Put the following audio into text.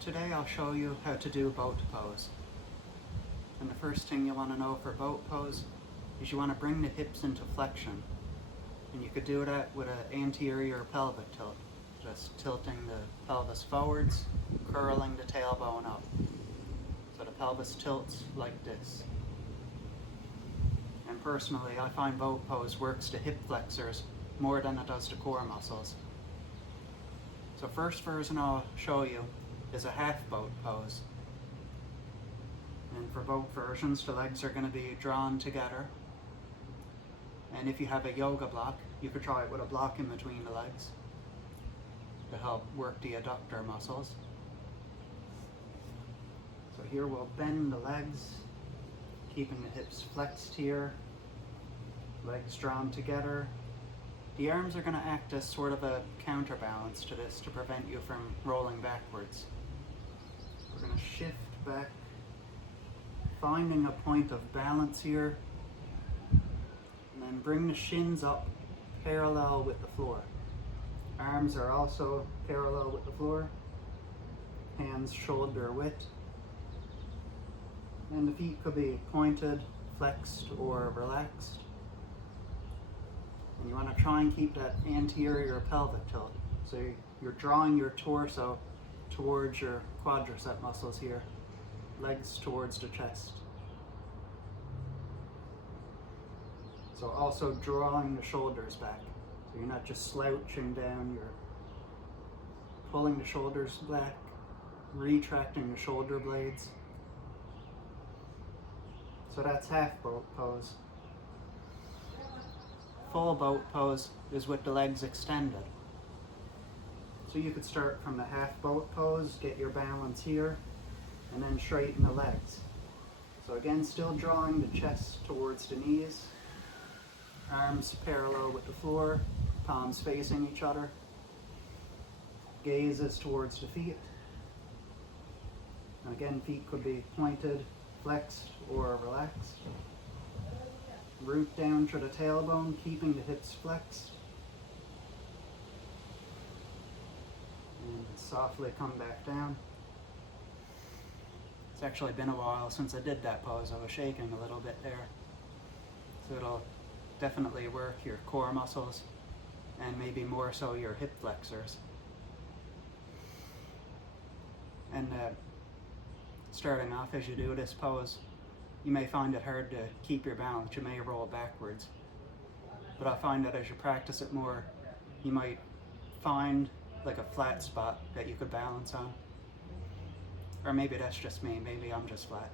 Today I'll show you how to do boat pose. And the first thing you want to know for boat pose is you want to bring the hips into flexion. And you could do that with an anterior pelvic tilt, just tilting the pelvis forwards, curling the tailbone up. So the pelvis tilts like this. And personally, I find boat pose works the hip flexors more than it does the core muscles. So first version I'll show you is a half boat pose. And for both versions, the legs are going to be drawn together. And if you have a yoga block, you could try it with a block in between the legs to help work the adductor muscles. So here we'll bend the legs, keeping the hips flexed here, legs drawn together. The arms are going to act as sort of a counterbalance to this to prevent you from rolling backwards. We're going to shift back, finding a point of balance here, and then bring the shins up parallel with the floor. Arms are also parallel with the floor, hands shoulder width, and the feet could be pointed, flexed, or relaxed. And you want to try and keep that anterior pelvic tilt. So you're drawing your torso towards your quadricep muscles here, legs towards the chest. So also drawing the shoulders back. So you're not just slouching down, you're pulling the shoulders back, retracting the shoulder blades. So that's half boat pose. Full boat pose is with the legs extended. So you could start from the half boat pose, get your balance here, and then straighten the legs. So again, still drawing the chest towards the knees, arms parallel with the floor, palms facing each other, gaze is towards the feet. And again, feet could be pointed, flexed, or relaxed. Root down to the tailbone, keeping the hips flexed. And softly come back down. It's actually been a while since I did that pose. I was shaking a little bit there. So it'll definitely work your core muscles and maybe more so your hip flexors. And starting off, as you do this pose, you may find it hard to keep your balance. You may roll backwards. But I find that as you practice it more, you might find like a flat spot that you could balance on. Or maybe that's just me, maybe I'm just flat.